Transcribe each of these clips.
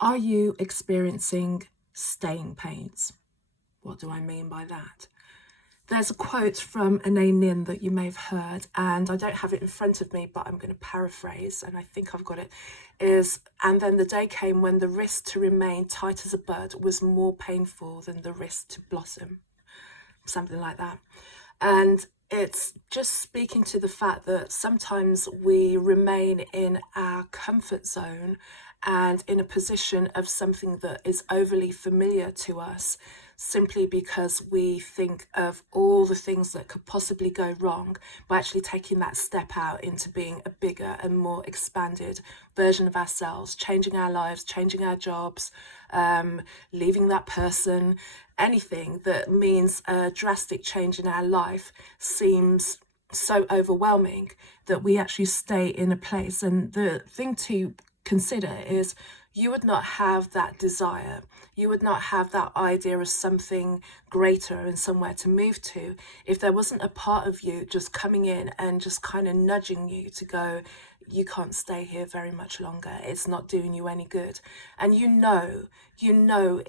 Are you experiencing staying pains? What do I mean by that? There's a quote from Anaïs Nin that you may have heard, and I don't have it in front of me, but I'm going to paraphrase, and I think I've got it, and then the day came when the risk to remain tight as a bud was more painful than the risk to blossom. Something like that. And it's just speaking to the fact that sometimes we remain in our comfort zone and in a position of something that is overly familiar to us, simply because we think of all the things that could possibly go wrong by actually taking that step out into being a bigger and more expanded version of ourselves, changing our lives, changing our jobs, leaving that person. Anything that means a drastic change in our life seems so overwhelming that we actually stay in a place. And the thing to consider is you would not have that desire, you would not have that idea of something greater and somewhere to move to if there wasn't a part of you just coming in and just kind of nudging you to go, you can't stay here very much longer, it's not doing you any good. And you know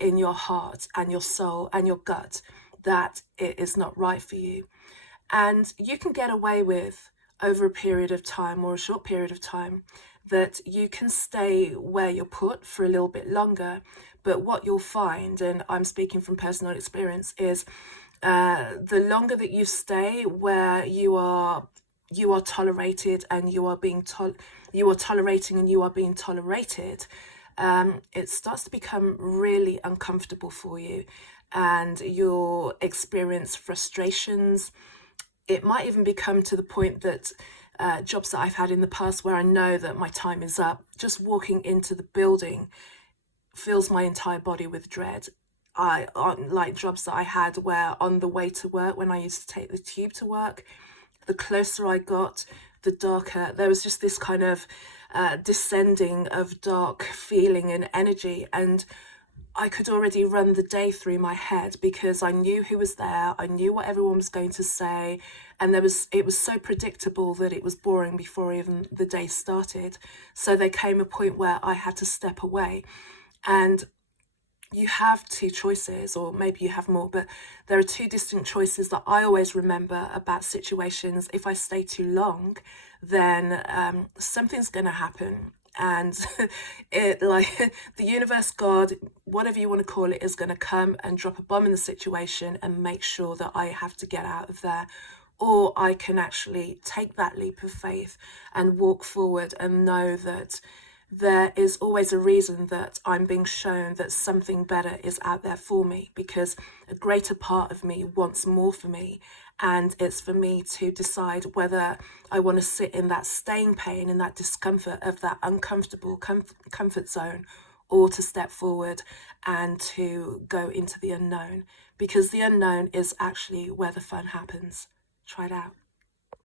in your heart and your soul and your gut that it is not right for you. And you can get away with, over a period of time or a short period of time, that you can stay where you're put for a little bit longer. But what you'll find, and I'm speaking from personal experience, is the longer that you stay where you are tolerated and you are tolerating and you are being tolerated, it starts to become really uncomfortable for you, and you'll experience frustrations. It might even become to the point that jobs that I've had in the past where I know that my time is up, just walking into the building fills my entire body with dread. Like jobs that I had where on the way to work, when I used to take the tube to work, the closer I got, the darker. There was just this kind of descending of dark feeling and energy, and I could already run the day through my head because I knew who was there, I knew what everyone was going to say, and it was so predictable that it was boring before even the day started. So there came a point where I had to step away. And you have two choices, or maybe you have more, but there are two distinct choices that I always remember about situations. If I stay too long, then something's going to happen. And it, like, the universe, God, whatever you want to call it, is going to come and drop a bomb in the situation and make sure that I have to get out of there. Or I can actually take that leap of faith and walk forward and know that there is always a reason that I'm being shown that something better is out there for me, because a greater part of me wants more for me. And it's for me to decide whether I want to sit in that staying pain and that discomfort of that uncomfortable comfort zone, or to step forward and to go into the unknown, because the unknown is actually where the fun happens. Try it out.